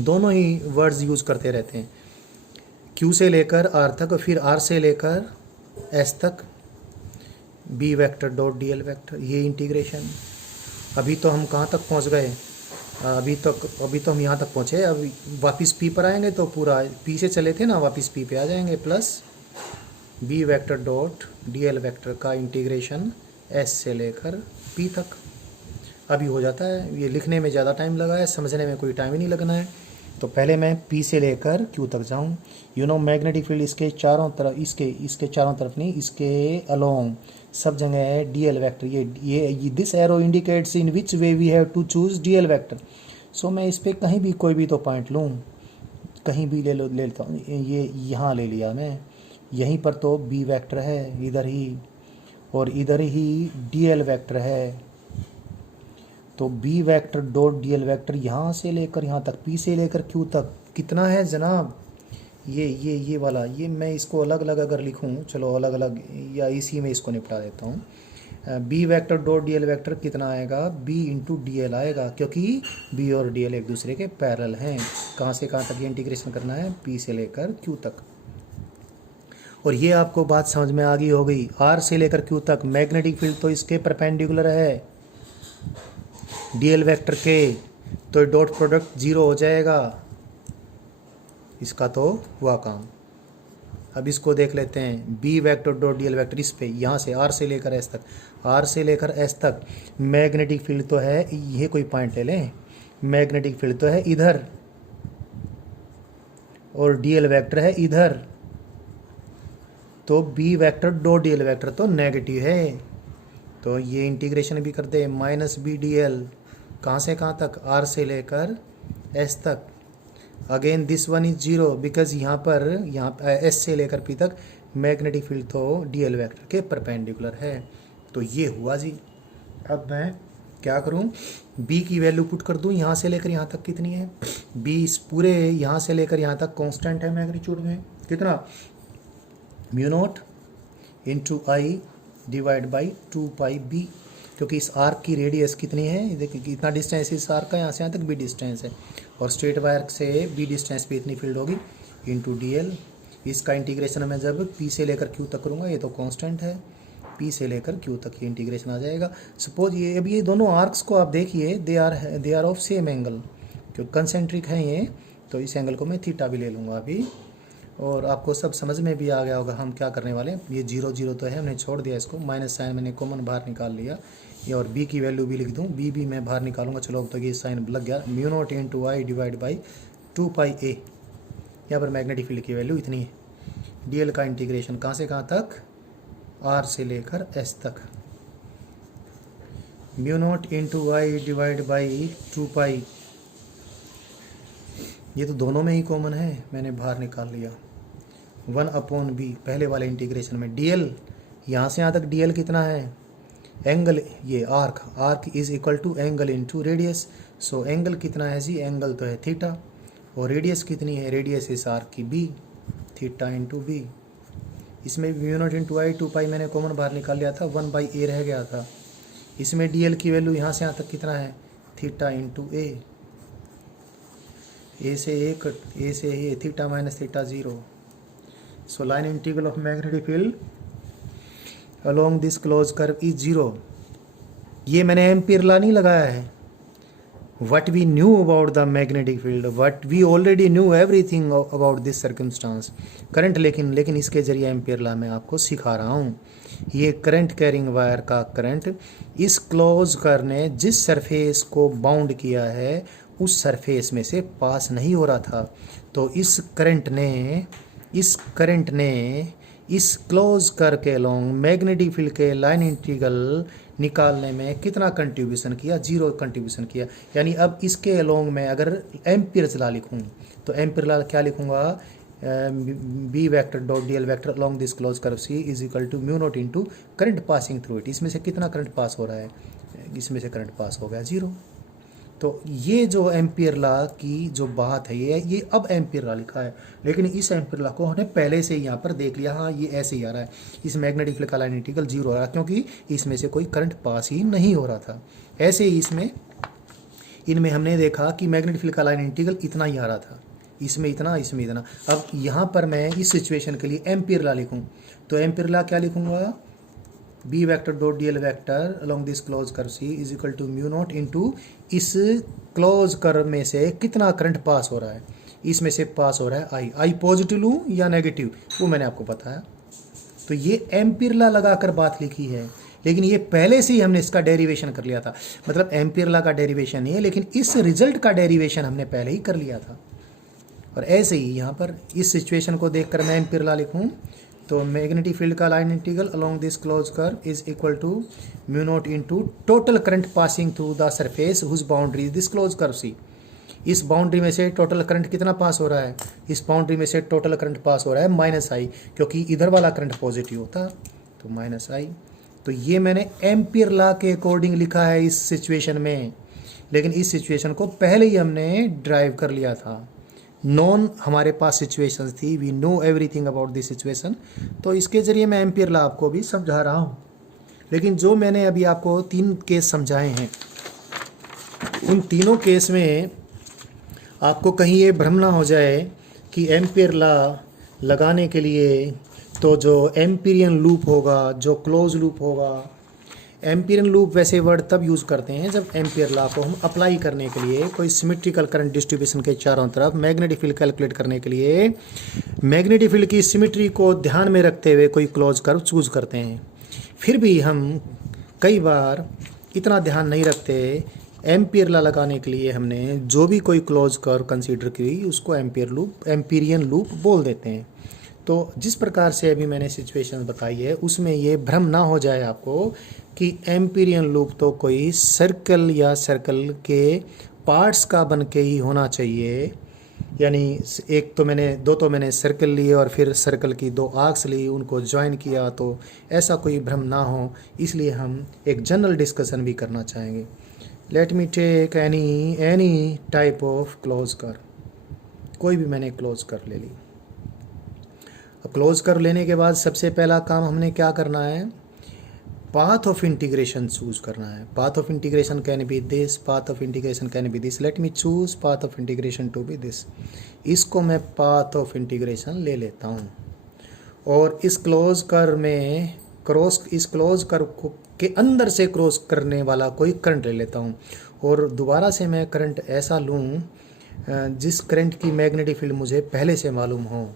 दोनों ही वर्ड्स यूज़ करते रहते हैं। Q से लेकर R तक, फिर R से लेकर S तक B vector dot DL vector, ये इंटीग्रेशन। अभी तो हम कहाँ तक पहुँच गए, अभी तो हम यहाँ तक पहुँचे। अब वापस P पर आएंगे तो पूरा P से चले थे ना, वापस P पे आ जाएंगे, plus B vector dot DL vector का इंटीग्रेशन S से लेकर P तक। अभी हो जाता है। ये लिखने में ज़्यादा टाइम लगा है, समझने में कोई टाइम ही नहीं लगना है। तो पहले मैं P से लेकर Q तक जाऊँ। मैग्नेटिक फील्ड इसके चारों तरफ, इसके चारों तरफ नहीं, इसके अलोंग सब जगह है DL वेक्टर। ये this arrow indicates in which way we have to choose DL vector. So मैं इस पर कहीं भी कोई भी तो पॉइंट लूँ, कहीं भी ले लेता हूँ। ये यहाँ ले लिया मैं, यहीं पर तो B वेक्टर है इधर ही, और इधर ही DL वेक्टर है। तो B vector dot DL vector यहाँ से लेकर यहाँ तक, P से लेकर Q तक कितना है जनाब, ये वाला। ये मैं इसको अलग अलग अगर लिखूँ, चलो अलग अलग या इसी में इसको निपटा देता हूँ। B vector dot DL vector कितना आएगा, B इंटू DL आएगा, क्योंकि B और DL एक दूसरे के पैरेलल हैं। कहाँ से कहाँ तक ये इंटीग्रेशन करना है, P से लेकर Q तक। और ये आपको बात समझ में आ गई हो गई। R से लेकर Q तक मैग्नेटिक फील्ड तो इसके परपेंडिकुलर है DL वेक्टर के, तो डॉट प्रोडक्ट 0 हो जाएगा। इसका तो हुआ काम। अब इसको देख लेते हैं, B vector dot DL vector, इस पे यहाँ से R से लेकर S तक, R से लेकर S तक मैग्नेटिक फील्ड तो है, ये कोई पॉइंट ले लें, मैग्नेटिक फील्ड तो है इधर और DL वेक्टर है इधर, तो B vector dot DL vector तो नेगेटिव है। तो ये इंटीग्रेशन भी कर दे, माइनस BDL कहाँ से कहाँ तक, R से लेकर S तक। Again this one is 0 because यहाँ S से लेकर P तक मैग्नेटिक फील्ड तो DL वेक्टर के परपेंडिकुलर है। तो ये हुआ जी। अब मैं क्या करूँ, B की वैल्यू पुट कर दूँ, यहाँ से लेकर यहाँ तक कितनी है, B इस पूरे यहाँ से लेकर यहाँ तक कांस्टेंट है मैग्नीट्यूड में, कितना, mu naught into I divide by 2πb, क्योंकि इस आर्क की रेडियस कितनी है, देखिए इतना डिस्टेंस इस आर्क का यहाँ से यहाँ तक B डिस्टेंस है, और स्ट्रेट वायर से B डिस्टेंस पे इतनी फील्ड होगी इंटू DL। इसका इंटीग्रेशन मैं जब P से लेकर Q तक करूँगा, ये तो कांस्टेंट है, P से लेकर Q तक ये इंटीग्रेशन आ जाएगा। सपोज ये अब ये दोनों आर्क्स को आप देखिए, they are of same angle, क्योंकि कंसेंट्रिक है ये, तो इस एंगल को मैं थीटा भी ले लूँगा अभी, और आपको सब समझ में भी आ गया होगा हम क्या करने वाले हैं। ये 0 0 तो है, हमने छोड़ दिया इसको, माइनस साइन मैंने कॉमन बाहर निकाल लिया, ये और B की वैल्यू भी लिख दूँ, B भी मैं बाहर निकालूंगा, चलो अब तक ये साइन लग गया, mu naught into I divide by 2πa। यहाँ पर मैग्नेटिक फील्ड की वैल्यू इतनी है। DL का इंटीग्रेशन कहाँ से कहाँ तक, R से लेकर S तक, mu naught into Y divide by 2 pi, ये तो दोनों में ही कॉमन है, मैंने बाहर निकाल लिया। 1/b पहले वाले इंटीग्रेशन में dl, यहाँ से यहाँ तक dl कितना है, एंगल, ये arc is equal to angle into radius. So angle कितना है जी, एंगल तो है थीटा, और रेडियस कितनी है, रेडियस इस आर्क की b, थीटा इंटू b। इसमें म्यू नॉट इंटू आई 2 पाई मैंने कॉमन बाहर निकाल लिया था, 1/a रह गया था। इसमें dl की वैल्यू यहाँ से यहाँ तक कितना है, थीटा इंटू a, ए से a theta minus theta 0। So line integral of magnetic field along this close curve is 0। ये मैंने एम्पीयर लॉ नहीं लगाया है। What we knew about the magnetic field, what we already knew everything about this circumstance current, लेकिन इसके जरिए ampere law मैं आपको सिखा रहा हूँ। ये करंट कैरिंग वायर का करंट इस क्लोज कर ने जिस सरफेस को बाउंड किया है उस सरफेस में से पास नहीं हो रहा था। तो इस करंट ने इस क्लोज कर के अलोंग मैग्नेटिक फील्ड के लाइन इंटीग्रल निकालने में कितना कंट्रीब्यूशन किया, 0 कंट्रीब्यूशन किया। यानी अब इसके अलोंग में अगर एम्पीयर लॉ लिखूँ तो एम्पीयर लॉ क्या लिखूँगा, B vector dot D L vector along this close curve C is equal to mu naught into current passing through it. इसमें से कितना करंट पास हो रहा है, इसमें से करंट पास हो गया 0। तो ये जो एम्पीयर लॉ की जो बात है ये अब एम्पीयर लॉ लिखा है, लेकिन इस एम्पीयर लॉ को हमने पहले से ही यहाँ पर देख लिया। हाँ, ये ऐसे ही आ रहा है, इस मैग्नेटिक फील्ड का लाइन इंटीग्रल 0 आ रहा है क्योंकि इसमें से कोई करंट पास ही नहीं हो रहा था। ऐसे ही इनमें हमने देखा कि मैग्नेटिक फील्ड का लाइन इंटीग्रल इतना ही आ रहा था, इसमें इतना, इसमें इतना। अब यहाँ पर मैं इस सिचुएशन के लिए एम्पीयर लॉ लिखूँ तो एम्पीयर लॉ क्या लिखूँगा, B vector dot D L vector along this close curve C is equal to mu naught into इस क्लोज कर्व में से कितना करंट पास हो रहा है, इसमें से पास हो रहा है आई पॉजिटिव लूँ या नेगेटिव वो मैंने आपको बताया। तो ये एम्पीयर लॉ लगाकर बात लिखी है, लेकिन ये पहले से ही हमने इसका डेरिवेशन कर लिया था। मतलब एम्पीयर लॉ का डेरिवेशन नहीं है, लेकिन इस रिजल्ट का डेरिवेशन हमने पहले ही कर लिया था। और ऐसे ही यहाँ पर इस सिचुएशन को देखकर मैं एम्पीयर लॉ लिखूँ तो मैग्नेटिक फील्ड का line integral along this close curve is equal to mu naught into total current passing through the surface whose boundary this close curve C. इस बाउंड्री में से टोटल करंट कितना पास हो रहा है, इस बाउंड्री में से टोटल करंट पास हो रहा है माइनस आई, क्योंकि इधर वाला करंट पॉजिटिव होता तो माइनस आई। तो ये मैंने एम्पीयर लॉ के अकॉर्डिंग लिखा है इस सिचुएशन में, लेकिन इस सिचुएशन को पहले ही हमने ड्राइव कर लिया था। नॉन हमारे पास सिचुएशंस थी, we know everything about this situation. तो इसके ज़रिए मैं एम्पीयर लॉ आपको भी समझा रहा हूँ। लेकिन जो मैंने अभी आपको 3 केस समझाए हैं, उन तीनों केस में आपको कहीं ये भ्रम ना हो जाए कि एम्पीयर लॉ लगाने के लिए तो जो एम्पीरियन लूप होगा, जो क्लोज लूप होगा, एम्पीरियन लूप वैसे वर्ड तब यूज़ करते हैं जब एम्पीयर लॉ को हम अप्लाई करने के लिए कोई सिमेट्रिकल करंट डिस्ट्रीब्यूशन के चारों तरफ मैग्नेटिक फील्ड कैलकुलेट करने के लिए मैग्नेटिक फील्ड की सिमेट्री को ध्यान में रखते हुए कोई क्लोज कर्व चूज करते हैं। फिर भी हम कई बार इतना ध्यान नहीं रखते, एम्पीयर लॉ लगाने के लिए हमने जो भी कोई क्लोज कर्व कंसीडर की उसको एम्पीरियन लूप बोल देते हैं। तो जिस प्रकार से अभी मैंने सिचुएशन बताई है उसमें ये भ्रम ना हो जाए आपको कि एम्पीरियन लूप तो कोई सर्कल या सर्कल के पार्ट्स का बन के ही होना चाहिए। यानी दो तो मैंने सर्कल लिए और फिर सर्कल की 2 आर्क्स ली, उनको ज्वाइन किया, तो ऐसा कोई भ्रम ना हो, इसलिए हम एक जनरल डिस्कशन भी करना चाहेंगे। Let me take any type of close curve, कोई भी मैंने क्लोज कर्व ले ली। अब क्लोज कर्व लेने के बाद सबसे पहला काम हमने क्या करना है, पाथ ऑफ इंटीग्रेशन चूज करना है। Path of integration can be this, path of integration can be this. Let me choose path of integration to be this. इसको मैं पाथ ऑफ इंटीग्रेशन ले लेता हूँ और इस क्लोज कर्व में इस क्लोज कर्व के अंदर से क्रॉस करने वाला कोई करंट ले लेता हूँ। और दोबारा से मैं करंट ऐसा लूँ जिस करंट की मैग्नेटिक फील्ड मुझे पहले से मालूम हो।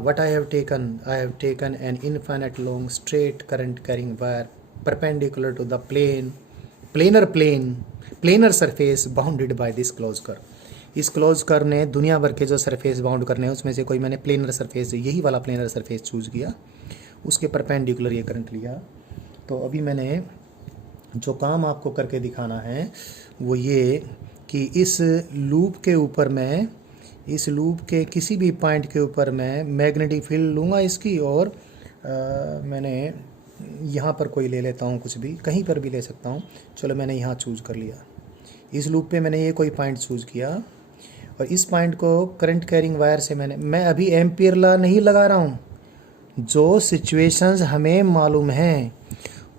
What I have taken an infinite long straight current carrying wire perpendicular to the planar surface bounded by this closed curve। इस क्लोज कर्व ने दुनिया भर के जो सरफेस बाउंड करने हैं उसमें से कोई मैंने प्लेनर सरफेस, यही वाला प्लेनर सरफेस चूज किया, उसके परपेंडिकुलर ये करंट लिया। तो अभी मैंने जो काम आपको करके दिखाना है वो ये कि इस लूप के ऊपर मैं, इस लूप के किसी भी पॉइंट के ऊपर मैं मैग्नेटिक फील्ड लूँगा इसकी, और मैंने यहाँ पर कोई ले लेता हूँ, कुछ भी कहीं पर भी ले सकता हूँ। चलो मैंने यहाँ चूज़ कर लिया, इस लूप पे मैंने ये कोई पॉइंट चूज़ किया, और इस पॉइंट को करंट कैरिंग वायर से मैं अभी एम्पियर लॉ नहीं लगा रहा हूँ। जो सिचुएशंस हमें मालूम हैं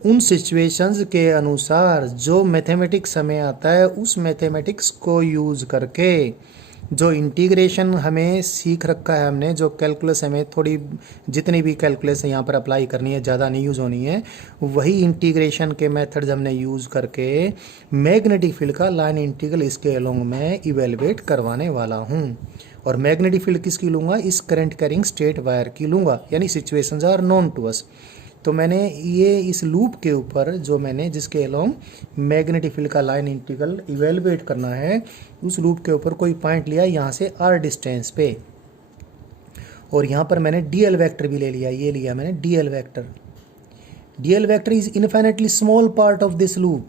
उन सिचुएशंस के अनुसार जो मैथमेटिक्स हमें आता है उस मैथमेटिक्स को यूज़ करके, जो इंटीग्रेशन हमें सीख रखा है हमने, जो कैलकुलस हमें थोड़ी, जितनी भी कैलकुलस यहाँ पर अप्लाई करनी है, ज़्यादा नहीं यूज़ होनी है, वही इंटीग्रेशन के मेथड्स हमने यूज़ करके मैग्नेटिक फील्ड का लाइन इंटीग्रल इसके अलोंग में इवेलुएट करवाने वाला हूँ। और मैग्नेटिक फील्ड किसकी लूँगा? इस करंट कैरिंग स्टेट वायर की लूँगा, यानी situations are known to us. तो मैंने ये इस लूप के ऊपर जो मैंने जिसके अलोंग मैग्नेटिक फील्ड का लाइन इंटीग्रल इवेलुएट करना है, उस लूप के ऊपर कोई पॉइंट लिया यहाँ से r डिस्टेंस पे, और यहाँ पर मैंने डीएल वेक्टर भी ले लिया, ये लिया मैंने DL vector. DL vector is infinitely small part of this loop.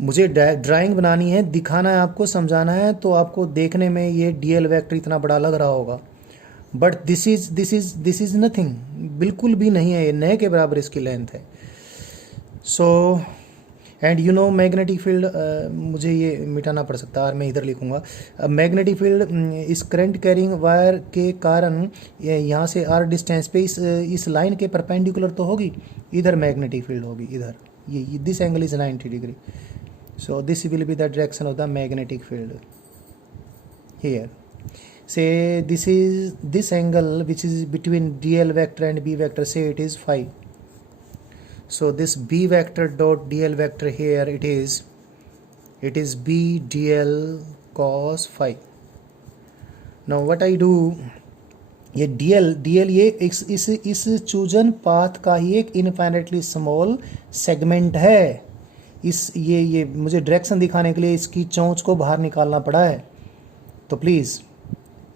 मुझे ड्राइंग बनानी है, दिखाना है आपको, समझाना है, तो आपको देखने में ये डीएल वेक्टर इतना बड़ा लग रहा होगा, बट दिस इज नथिंग, बिल्कुल भी नहीं है, ये न के बराबर इसकी लेंथ है। So and you know magnetic field, मुझे ये मिटाना पड़ सकता है और मैं इधर लिखूंगा मैग्नेटिक फील्ड इस करंट कैरिंग वायर के कारण यहाँ से r डिस्टेंस पे इस लाइन के परपेंडिकुलर तो होगी, इधर मैग्नेटिक फील्ड होगी, इधर ये this angle is 90 degree, so this will be the direction of the magnetic field here. Say this angle which is between dl vector and b vector, say it is phi. So this b vector dot dl vector here it is b dl cos phi. Now what I do, ये dl ये इस chosen path का ही एक infinitely small segment है। ये मुझे direction दिखाने के लिए इसकी चोंच को बाहर निकालना पड़ा है, तो प्लीज़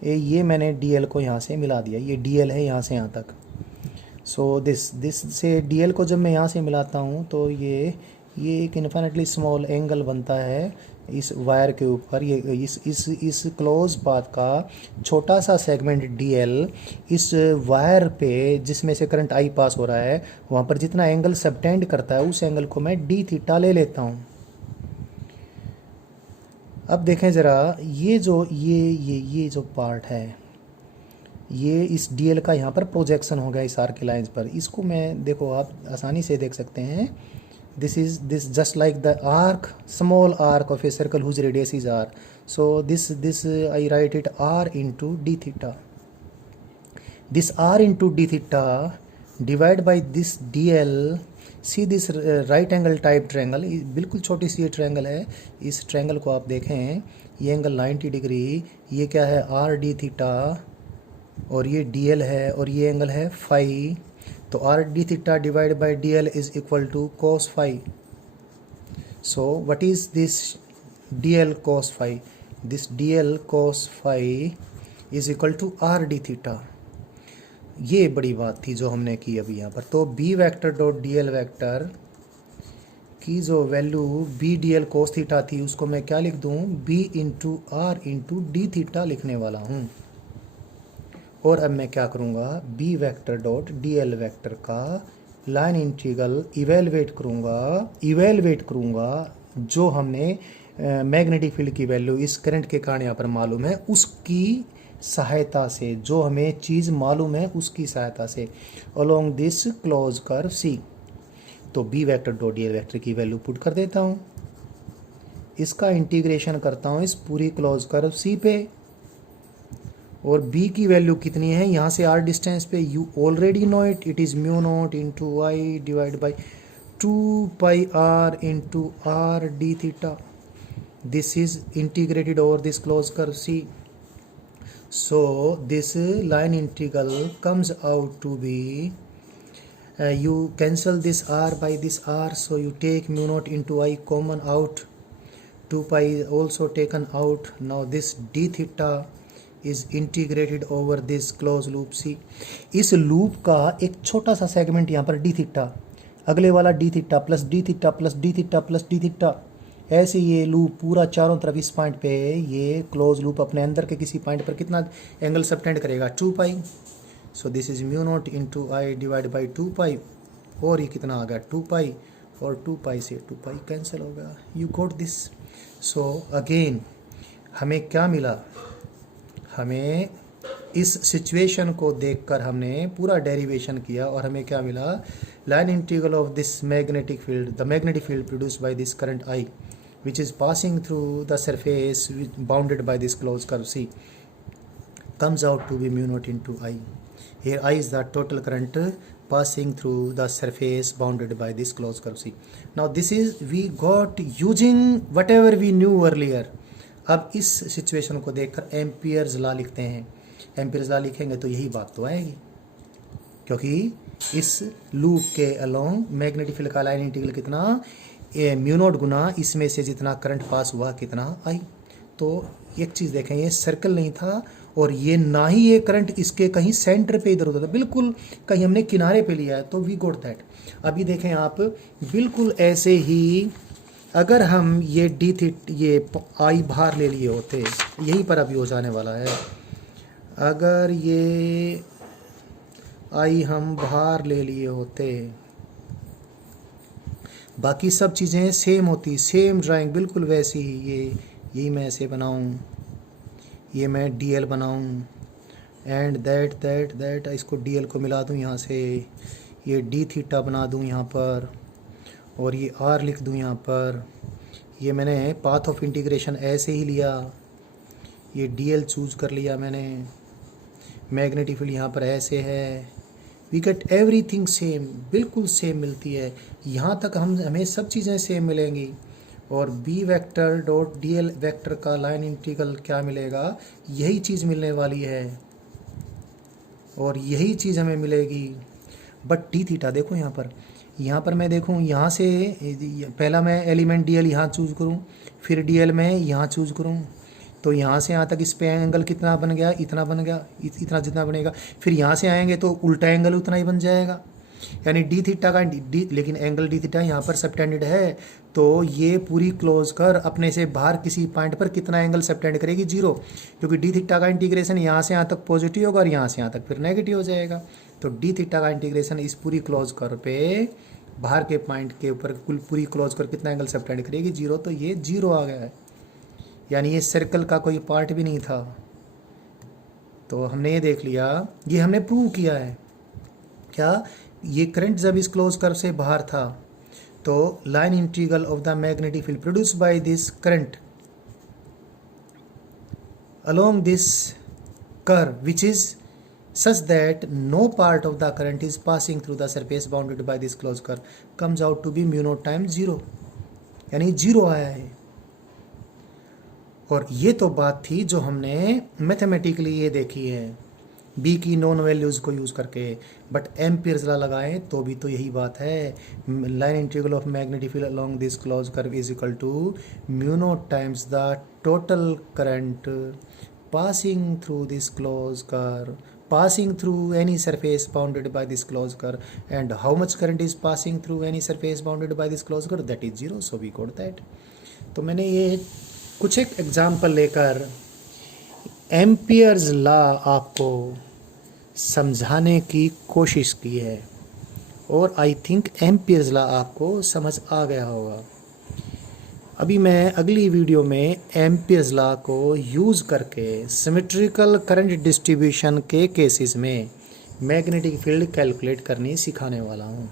ये मैंने dl को यहाँ से मिला दिया, ये dl है यहाँ से यहाँ तक। सो दिस से dl को जब मैं यहाँ से मिलाता हूँ तो ये एक इन्फिनिटली स्मॉल एंगल बनता है इस वायर के ऊपर। ये इस क्लोज पाथ का छोटा सा सेगमेंट dl इस वायर पे जिसमें से करंट I पास हो रहा है, वहाँ पर जितना एंगल सबटेंड करता है उस एंगल को मैं d थीटा ले लेता हूँ। अब देखें ज़रा, ये जो पार्ट है, ये इस dl का यहाँ पर प्रोजेक्शन हो गया इस आर्क की लाइन्स पर। इसको मैं, देखो आप आसानी से देख सकते हैं, this just like the arc, small arc of a circle whose radius is r. So this I write it r into D theta. This r into D theta divide by this dl। See this right angle type triangle, बिल्कुल छोटी सी ये triangle है। इस triangle को आप देखें, ये angle 90 degree, ये क्या है r डी थीटा, और ये dl है, और ये एंगल है फाई। तो r D theta divide by dl is equal to cos phi. So what is this dl cos phi? This dl cos phi is equal to r D theta. ये बड़ी बात थी जो हमने की अभी यहाँ पर। तो b vector dot dl vector की जो value b dl cos theta थी, उसको मैं क्या लिख दूँ, b into r into D theta लिखने वाला हूँ। और अब मैं क्या करूँगा, b vector dot dl vector का लाइन इंटीग्रल इवेलुएट करूँगा जो हमने मैग्नेटिक फील्ड की वैल्यू इस करंट के कारण यहाँ पर मालूम है, उसकी सहायता से, जो हमें चीज़ मालूम है उसकी सहायता से, along this close curve C। तो b vector dot dl vector की वैल्यू पुट कर देता हूँ, इसका इंटीग्रेशन करता हूँ इस पूरी क्लोज कर्व C पे, और b की वैल्यू कितनी है यहाँ से r डिस्टेंस पे, you already know it, it is mu naught into y divide by 2 pi r into r D theta. This is integrated over this close curve C. So this line integral comes out to be, you cancel this r by this r, so you take mu naught into I common out, 2 pi is also taken out. Now this d theta is integrated over this closed loop C. इस loop का एक छोटा सा segment यहाँ पर d theta, अगले वाला D theta plus D theta plus D theta plus D theta. ऐसे ये लूप पूरा चारों तरफ इस पॉइंट पे ये क्लोज लूप अपने अंदर के किसी पॉइंट पर कितना एंगल सबटेंड करेगा 2 pi. So this is mu naught into I divide by 2 pi, और ये कितना आ गया 2 पाई, और 2 पाई से 2 पाई कैंसिल हो गया। You got this. So again हमें क्या मिला, हमें इस सिचुएशन को देखकर हमने पूरा डेरिवेशन किया और हमें क्या मिला, line integral of this magnetic field, the magnetic field produced by this current I which is passing through the surface bounded by this closed curve C comes out to be mu naught into I. Here I is the total current passing through the surface bounded by this closed curve C. Now this is we got using whatever we knew earlier. अब इस situation को देखकर Ampere's law लिखते हैं। Ampere's law लिखेंगे तो यही बात तो आएगी, क्योंकि इस लूप के अलोंग मैग्नेटिक फील्ड का लाइन इंटीग्रल कितना म्यू नॉट गुना इसमें से जितना करंट पास हुआ कितना आई। तो एक चीज़ देखें, ये सर्कल नहीं था और ये ना ही ये करंट इसके कहीं सेंटर पे इधर उधर था, बिल्कुल कहीं हमने किनारे पे लिया है, तो वी गॉट दैट। अभी देखें आप, बिल्कुल ऐसे ही अगर हम ये डी थीट ये आई बाहर ले लिए होते, यहीं पर अभी हो जाने वाला है, अगर ये आई हम बाहर ले लिए होते, बाकी सब चीज़ें सेम होती, सेम ड्राइंग बिल्कुल वैसी ही, यही मैं ऐसे बनाऊं, ये मैं DL बनाऊं, एंड दैट इसको DL को मिला दूं यहाँ से, ये डी थीटा बना दूं यहाँ पर, और ये R लिख दूं यहाँ पर। ये मैंने पाथ ऑफ इंटीग्रेशन ऐसे ही लिया, ये DL चूज़ कर लिया मैंने, मैग्नेटिक फील्ड यहाँ पर ऐसे है, वी गेट एवरीथिंग सेम, बिल्कुल सेम मिलती है। यहाँ तक हमें सब चीज़ें सेम मिलेंगी। और B vector dot DL vector का लाइन इंटीग्रल क्या मिलेगा, यही चीज़ मिलने वाली है और यही चीज़ हमें मिलेगी। बट डी थीटा देखो यहाँ पर मैं देखूँ, यहाँ से पहला मैं एलिमेंट DL यहाँ चूज़ करूँ, फिर DL मैं यहाँ चूज़ करूँ, तो यहाँ से यहाँ तक इस पे एंगल कितना बन गया, इतना बन गया, इतना जितना बनेगा, फिर यहाँ से आएंगे तो उल्टा एंगल उतना ही बन जाएगा, यानी डी थीटा का लेकिन एंगल डी थीटा यहाँ पर सबटेंडेड है, तो ये पूरी क्लोज कर अपने से बाहर किसी पॉइंट पर कितना एंगल सबटेंड करेगी 0, क्योंकि डी थीटा का इंटीग्रेशन यहाँ से यहाँ तक पॉजिटिव होगा और यहाँ से यहाँ तक फिर नेगेटिव हो जाएगा। तो डी थीटा का इंटीग्रेशन इस पूरी क्लोज कर पे बाहर के पॉइंट के ऊपर कुल पूरी क्लोज कर कितना एंगल सबटेंड करेगी 0, तो ये 0 आ गया है, यानी ये सर्कल का कोई पार्ट भी नहीं था। तो हमने ये देख लिया, ये हमने प्रूव किया है क्या, ये करंट जब इस क्लोज कर्व से बाहर था तो line integral of the magnetic field produced by this current along this curve which is such that no part of the current is passing through the surface bounded by this closed curve comes out to be mu naught times 0, यानी 0 आया है। और ये तो बात थी जो हमने मैथमेटिकली ये देखी है बी की नॉन वैल्यूज़ को यूज़ करके, बट एम्पियर्स लॉ लगाएं तो भी तो यही बात है। Line integral of magnetic field along this close curve is equal to mu naught times the total current passing through this close curve, passing through any surface bounded by this closed curve, and how much current is passing through any surface bounded by this closed curve, that is 0, so we got that। तो मैंने ये कुछ एक example लेकर Ampere's law आपको समझाने की कोशिश की है और आई थिंक एम्पियर्स लॉ आपको समझ आ गया होगा। अभी मैं अगली वीडियो में एम्पियर्स लॉ को यूज़ करके सिमेट्रिकल करंट डिस्ट्रीब्यूशन के केसेस में मैग्नेटिक फील्ड कैलकुलेट करनी सिखाने वाला हूँ।